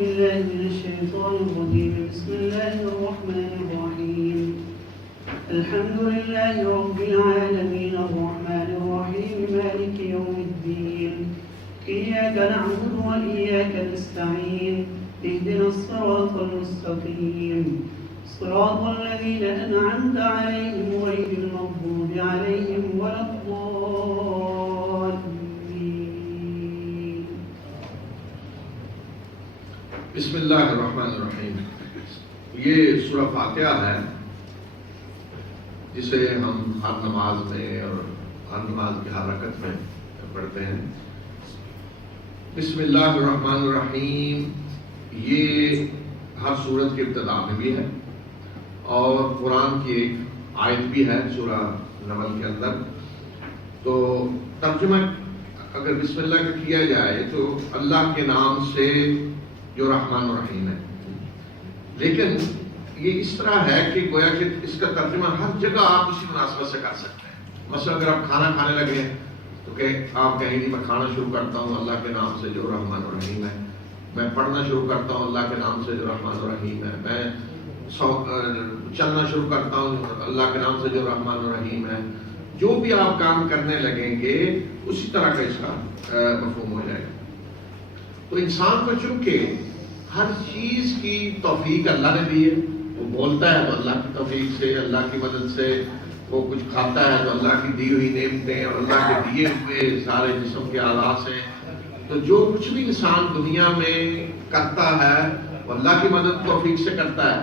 بالله من الشيطان الرجيم. بسم الله الرحمن الرحيم. الحمد لله رب العالمين الرحمن الرحيم مالك يوم الدين. إياك نعبد وإياك نستعين. اهدنا الصراط المستقيم صراط الذين أنعمت عليهم غير المغضوب عليهم ولا الضالين. بسم اللہ الرحمن الرحیم. یہ سورہ فاتحہ ہے جسے ہم ہر نماز میں اور ہر نماز کی ہر رکعت میں پڑھتے ہیں. بسم اللہ الرحمن الرحیم یہ ہر سورت کی ابتدا میں بھی ہے اور قرآن کی ایک آیت بھی ہے سورہ نمل کے اندر. تو ترجمہ اگر بسم اللہ کا کیا جائے تو اللہ کے نام سے جو رحمان و رحیم ہے، لیکن یہ اس طرح ہے کہ گویا کہ اس کا ترجمہ ہر جگہ آپ اسی مناسبت سے کر سکتے ہیں. مثلا اگر آپ کھانا کھانے لگے ہیں تو کہ آپ کہیں گے میں کھانا شروع کرتا ہوں اللہ کے نام سے جو رحمان و رحیم ہے. میں پڑھنا شروع کرتا ہوں اللہ کے نام سے جو رحمان و رحیم ہے. میں چلنا شروع کرتا ہوں اللہ کے نام سے جو رحمان و رحیم ہے. جو بھی آپ کام کرنے لگیں گے اسی طرح کا اس کا مفہوم ہو جائے گا. تو انسان کو چونکہ ہر چیز کی توفیق اللہ نے دی ہے، وہ بولتا ہے تو اللہ کی توفیق سے، اللہ کی مدد سے، وہ کچھ کھاتا ہے تو اللہ کی دی ہوئی نعمتیں اور اللہ کے دیے ہوئے سارے جسم کے اعضاء سے. تو جو کچھ بھی انسان دنیا میں کرتا ہے وہ اللہ کی مدد توفیق سے کرتا ہے.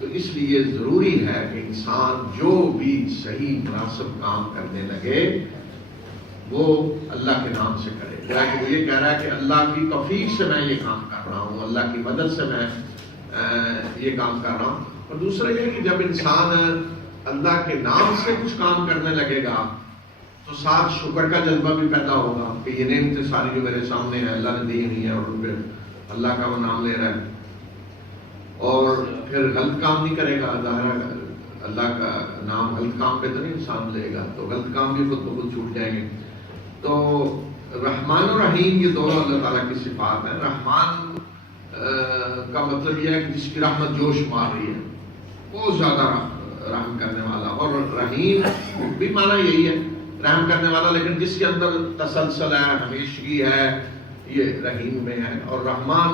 تو اس لیے ضروری ہے کہ انسان جو بھی صحیح مناسب کام کرنے لگے وہ اللہ کے نام سے کرے. وہ یہ کہہ رہا ہے کہ اللہ کی توفیق سے میں یہ کام کر رہا ہوں، اللہ کی مدد سے میں یہ کام کر رہا ہوں. اور دوسرا یہ کہ جب انسان اللہ کے نام سے کچھ کام کرنے لگے گا تو ساتھ شکر کا جذبہ بھی پیدا ہوگا کہ یہ نعمتیں ساری جو میرے سامنے ہیں اللہ نے دی نہیں ہے اور پھر اللہ کا وہ نام لے رہا ہے. اور پھر غلط کام نہیں کرے گا. ظاہر اللہ کا نام غلط کام پہ تو نہیں انسان لے گا، تو غلط کام بھی خود بخود چھوٹ جائیں گے. تو رحمان و رحیم یہ دونوں اللہ تعالیٰ کی صفات ہیں. رحمان کا مطلب یہ ہے کہ جس کی رحمت جوش مار رہی ہے، بہت زیادہ رحم کرنے والا. اور رحیم بھی معنی یہی ہے، رحم کرنے والا، لیکن جس کے اندر تسلسل ہے، ہمیشگی ہے، یہ رحیم میں ہے. اور رحمان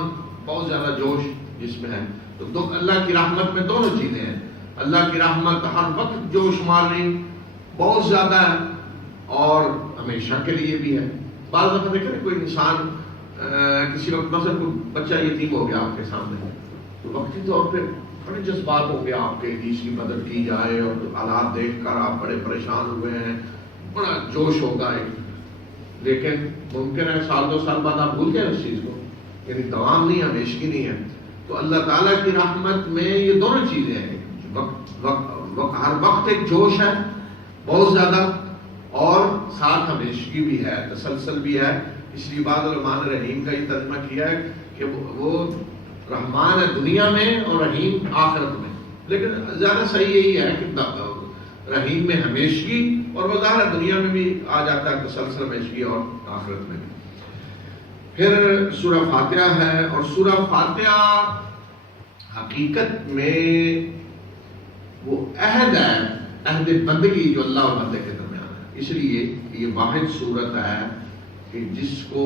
بہت زیادہ جوش جس میں ہے. تو اللہ کی رحمت میں دونوں چیزیں ہیں. اللہ کی رحمت ہر وقت جوش مار رہی بہت زیادہ ہے اور ہمیشہ کے لیے بھی ہے. بعض دفعہ دیکھیں کوئی انسان کسی وقت مثلا کوئی بچہ یتیم ہو گیا آپ کے سامنے تو وقتی طور پہ بڑے جذبات ہو گیا آپ کے کہ اس کی مدد کی جائے اور حالات دیکھ کر آپ بڑے پریشان ہوئے ہیں، بڑا جوش ہوگا. لیکن ممکن ہے سال دو سال بعد آپ بھول جائیں اس چیز کو، یعنی دوام نہیں، ہمیشگی نہیں ہے. تو اللہ تعالیٰ کی رحمت میں یہ دونوں چیزیں ہیں. ہر وقت ایک جوش ہے بہت زیادہ اور ساتھ ہمیشگی بھی ہے، تسلسل بھی ہے. اس لیے بعض علماء نے رحیم کا یہ ترجمہ کیا ہے کہ وہ رحمان ہے دنیا میں اور رحیم آخرت میں. لیکن زیادہ صحیح یہی ہے کہ رحیم میں ہمیشگی اور بظاہر دنیا میں بھی آ جاتا ہے تسلسل ہمیشگی اور آخرت میں بھی. پھر سورہ فاتحہ ہے اور سورہ فاتحہ حقیقت میں وہ عہد ہے، عہد بندگی جو اللہ اور بندے کے درمیان ہے. اس لیے یہ واحد صورت ہے کہ جس کو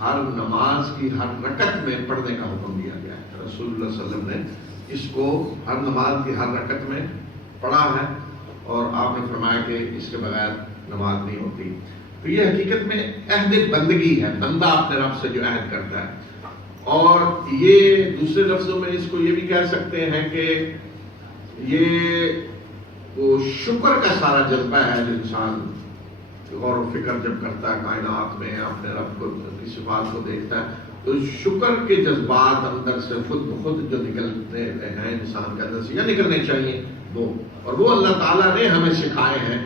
ہر نماز کی ہر رکعت میں پڑھنے کا حکم دیا گیا ہے. رسول اللہ صلی اللہ علیہ وسلم نے اس کو ہر نماز کی ہر رکعت میں پڑھا ہے اور آپ نے فرمایا کہ اس کے بغیر نماز نہیں ہوتی. تو یہ حقیقت میں عہد بندگی ہے، بندہ اپنے رب سے جو عہد کرتا ہے. اور یہ دوسرے لفظوں میں اس کو یہ بھی کہہ سکتے ہیں کہ یہ وہ شکر کا سارا جذبہ ہے جو انسان غور و فکر جب کرتا ہے کائنات میں اپنے رب کو کی صفات کو دیکھتا ہے تو شکر کے جذبات اندر سے خود بخود جو نکلتے ہیں انسان کے اندر سے یا نکلنے چاہیے وہ. اور وہ اللہ تعالیٰ نے ہمیں سکھائے ہیں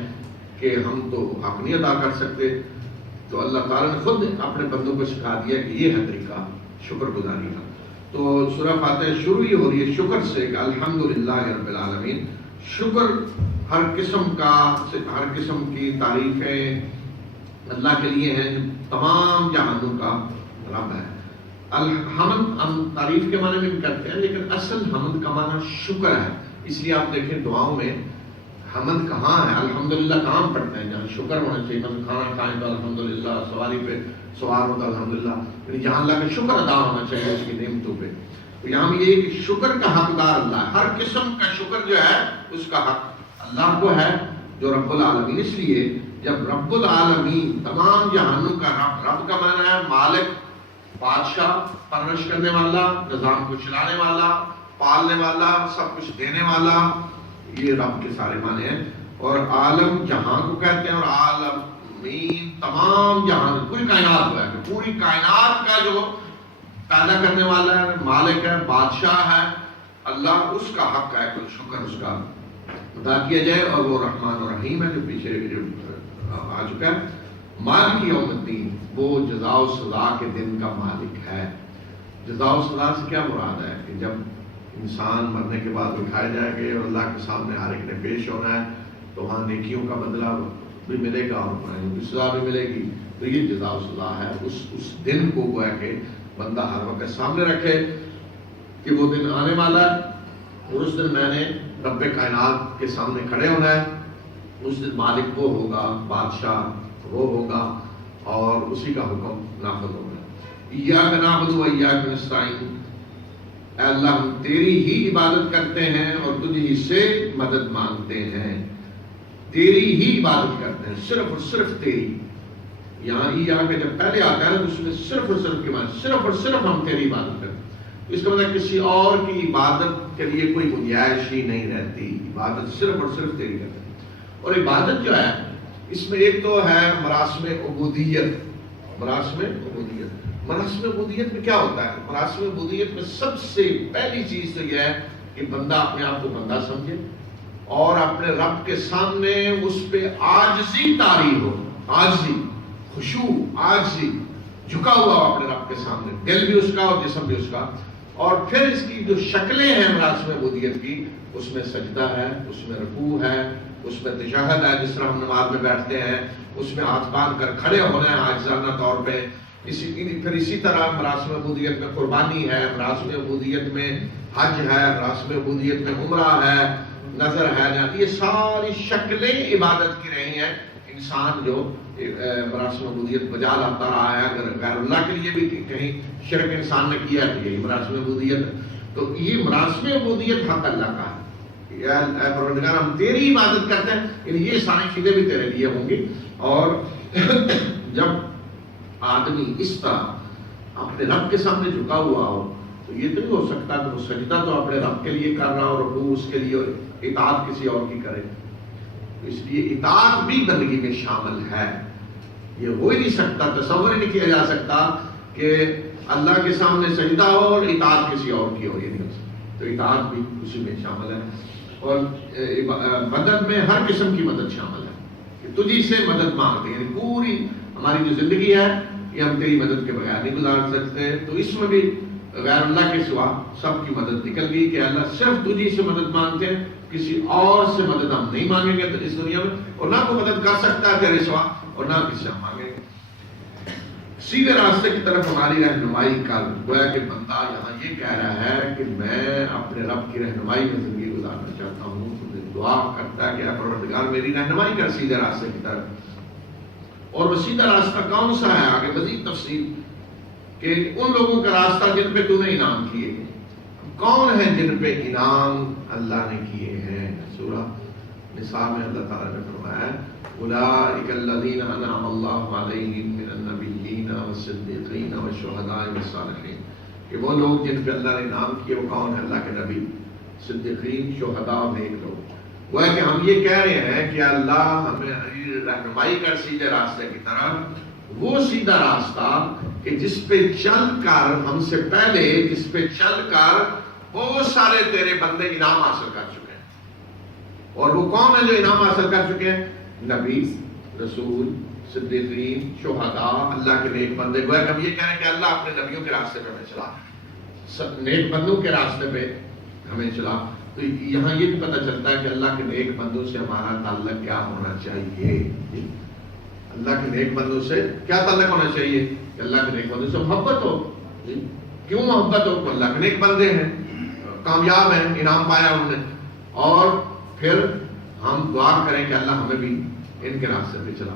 کہ ہم تو حق نہیں ادا کر سکتے. تو اللہ تعالیٰ نے خود اپنے بندوں کو سکھا دیا کہ یہ ہے طریقہ شکر گزاری کا. تو سورہ فاتحہ شروع ہی ہو رہی ہے شکر سے کہ الحمدللہ رب العالمین. شکر ہر قسم کی تعریفیں اللہ کے لیے ہیں جو تمام جہانوں کا رب ہے. الحمد ہم تعریف کے معنی میں بھی کرتے ہیں، لیکن اصل حمد کا معنی شکر ہے. اس لیے آپ دیکھیں دعاؤں میں حمد کہاں ہے، الحمدللہ کہاں پڑھتے ہیں؟ جہاں شکر ہونا چاہیے. مثلا کھانا کھائیں تو الحمدللہ، سواری پہ سوار ہو تو الحمدللہ، یعنی جہاں اللہ کا شکر ادا ہونا چاہیے اس کی نعمتوں پہ. تو یہاں بھی یہ کہ شکر کا حقدار اللہ ہے. ہر قسم کا شکر جو ہے اس کا حق اللہ کو ہے جو رب العالمین. اس لیے جب رب العالمین تمام جہانوں کا رب، رب کا معنی ہے مالک، بادشاہ، پرورش کرنے والا، نظام کو چلانے والا، پالنے والا، سب کچھ دینے والا، یہ رب کے سارے معنی ہیں. اور عالم جہاں کو کہتے ہیں، اور عالمین تمام جہان، پوری کائنات کو ہے کہ پوری کائنات کا جو پیدا کرنے والا ہے، مالک ہے، بادشاہ ہے اللہ، اس کا حق ہے کل شکر اس کا ادا کیا جائے. اور وہ رحمان و رحیم ہے جو پیچھے جو آ چکا ہے. مالک یوم الدین، وہ جزا و سزا کے دن کا مالک ہے. جزا و سزا سے کیا مراد ہے؟ کہ جب انسان مرنے کے بعد اٹھائے جائیں گے اور اللہ کے سامنے ہر ایک نے پیش ہونا ہے، تو وہاں نیکیوں کا بدلہ بھی ملے گا اور برائیوں کی سزا بھی ملے گی. تو یہ جزا و سزا ہے. اس دن کو گویا کہ بندہ ہر وقت سامنے رکھے کہ وہ دن آنے والا ہے، اور اس دن میں نے رب کائنات کے سامنے کھڑے ہونا ہے. اس دن مالک وہ ہوگا، بادشاہ وہ ہوگا، اور اسی کا حکم نافذ ہوگا. ایاک نعبد و ایاک نستعین، اے اللہ ہم تیری ہی عبادت کرتے ہیں اور تجھ ہی سے مدد مانگتے ہیں. تیری ہی عبادت کرتے ہیں، صرف اور صرف تیری. یہاں ایاک جب پہلے آتا ہے تو اس میں صرف اور صرف کی بات، صرف اور صرف ہم تیری عبادت کرتے ہیں. اس کا مطلب کسی اور کی عبادت کے لیے کوئی گنجائش ہی نہیں رہتی. عبادت صرف اور صرف تیری کرتے ہیں. اور عبادت جو ہے اس میں ایک تو ہے مراسم عبودیت. مراسم عبودیت، مراسم عبودیت میں کیا ہوتا ہے؟ مراسم عبودیت میں سب سے پہلی چیز تو یہ ہے کہ بندہ اپنے آپ کو بندہ سمجھے اور اپنے رب کے سامنے اس پہ عاجزی طاری ہو. عاجزی، خشوع، عاجزی، جھکا ہوا ہو اپنے رب کے سامنے، دل بھی اس کا اور جسم بھی اس کا. اور پھر اس کی جو شکلیں ہیں مراسم عبودیت کی، اس میں سجدہ ہے، اس میں رکوع ہے، اس میں تشہد ہے جس طرح ہم نماز میں بیٹھتے ہیں، اس میں ہاتھ باندھ کر کھڑے ہونا ہے عاجزانہ طور پہ. پھر اسی طرح مراسم عبودیت میں قربانی ہے، مراسم عبودیت میں حج ہے، مراسم عبودیت میں عمرہ ہے، نظر ہے. یہ ساری شکلیں عبادت کی رہی ہیں. انسان جو مراسم عبودیت بجا لاتا رہا ہے، اگر غیر اللہ کے لیے بھی کہیں شرک انسان نے کیا ہے تو یہی مراسم عبودیت ہے. تو یہ مراسم عبودیت حق اللہ کا ہے. اے پروردگار ہم تیری عبادت کرتے ہیں، یعنی یہ ساری چیزیں بھی تیرے لیے ہوں گی. اور جب آدمی اس طرح اپنے رب کے سامنے جھکا ہوا ہو تو یہ تو نہیں ہو سکتا کہ وہ سجدہ تو اپنے رب کے لیے کر رہا ہو اور رکوع اس کے لیے، اور اطاعت کسی اور کی کرے. اس لیے اطاعت بھی بندگی میں شامل ہے. یہ ہو ہی نہیں سکتا، تصور ہی نہیں کیا جا سکتا کہ اللہ کے سامنے سجدہ ہو اور اطاعت کسی اور کی ہو. یہ نہیں ہو سکتا. تو اطاعت بھی اسی میں شامل ہے. اور مدد میں ہر قسم کی مدد شامل ہے کہ تجھی سے مدد مانگتے ہیں. یعنی پوری ہماری جو زندگی ہے یہ ہم تیری مدد کے بغیر نہیں گزار سکتے. تو اس میں بھی غیر اللہ کے سوا سب کی مدد نکل گئی کہ اللہ صرف تجھی سے مدد مانگتے ہیں، کسی اور سے مدد ہم نہیں مانگیں گے تو اس دنیا میں، اور نہ کوئی مدد کر سکتا ہے تیرے سوا، اور نہ کسی سے ہم مانگیں گے. سیدھے راستے کی طرف ہماری رہنمائی کر. گویا کہ بندہ یہاں یہ کہہ رہا ہے کہ میں اپنے رب کی رہنمائی میں زندگی گزارنا چاہتا ہوں. تو دعا کرتا ہے کہ اے پروردگار میری رہنمائی کر سیدھے راستے کی طرف. اور وہ سیدھا راستہ کون سا ہے؟ آگے مزید تفصیل کہ ان لوگوں کا راستہ جن پہ تو نے انعام کیے. کون ہیں جن پہ انعام اللہ نے کیے ہیں؟ سورہ نساء میں اللہ تعالیٰ نے فرمایا ہے اولئک الذین انعم اللہ علیہم من النبیین والصدیقین والشہداء والصالحین. کہ وہ لوگ جن پہ اللہ نے انعام کیے وہ کون ہیں؟ اللہ کے نبی، صدیقین، شہداء اور نیک لوگ. وہ ہے کہ ہم یہ کہہ رہے ہیں کہ اللہ ہمیں رہنمائی کر سیدھے راستے کی طرف. وہ سیدھا راستہ کہ جس پہ چل کر ہم سے پہلے، جس پہ چل کر بہت سارے تیرے بندے انعام حاصل کر چکے ہیں. اور وہ کون ہے جو انعام حاصل کر چکے ہیں؟ نبی، رسول، صدیقین، شہداء، اللہ کے نیک بندے. گویا کہ ہم یہ کہہ رہے ہیں کہ اللہ اپنے نبیوں کے راستے پہ ہمیں چلا، نیک بندوں کے راستے پہ ہمیں چلا. تو یہاں یہ بھی پتہ چلتا ہے کہ اللہ کے نیک بندوں سے ہمارا تعلق کیا ہونا چاہیے. اللہ کے نیک بندوں سے کیا تعلق ہونا چاہیے؟ کہ اللہ کے نیک بندوں سے محبت ہو. کیوں محبت ہو؟ اللہ کے نیک بندے ہیں، کامیاب ہیں، انعام پایا انہوں نے، اور پھر ہم دعا کریں کہ اللہ ہمیں بھی ان کے راستے پہ چلا۔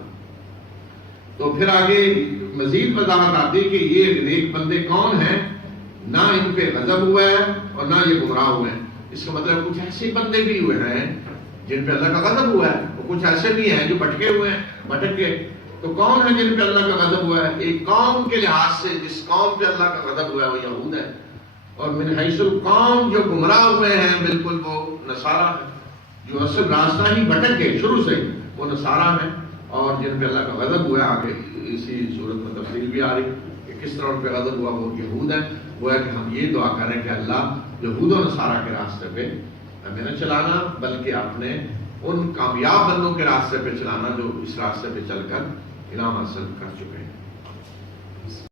تو پھر آگے مزید وضاحت آتی کہ یہ نیک بندے کون ہیں، نہ ان پہ غضب ہوا ہے اور نہ یہ گمراہ ہوئے ہیں۔ اس کا مطلب کچھ ایسے بندے بھی ہوئے ہیں جن پہ اللہ کا غضب ہوا ہے، اور کچھ ایسے بھی ہیں جو بھٹکے ہوئے ہیں، بھٹک گئے۔ تو کون ہے جن پہ اللہ کا غضب ہوا ہے؟ ایک قوم کے لحاظ سے جس قوم پہ اللہ کا غضب ہوا ہے وہ یہود ہے، اور من حیث القوم جو گمراہ ہوئے ہیں بالکل وہ نصارہ ہیں، جو اصل راستہ ہی بھٹک گئے شروع سے وہ نصارہ ہیں، اور جن پہ اللہ کا غضب ہوا ہے آگے اسی صورت میں تفصیل بھی آ رہی کہ کس طرح ان پہ غضب ہوا، وہ یہود ہیں۔ وہ ہے کہ ہم یہ دعا کریں کہ اللہ یہود و نصارہ کے راستے پہ ہمیں نہ چلانا، بلکہ اپنے ان کامیاب بندوں کے راستے پہ چلانا جو اس راستے پہ چل کر انعام حاصل کر چکے ہیں۔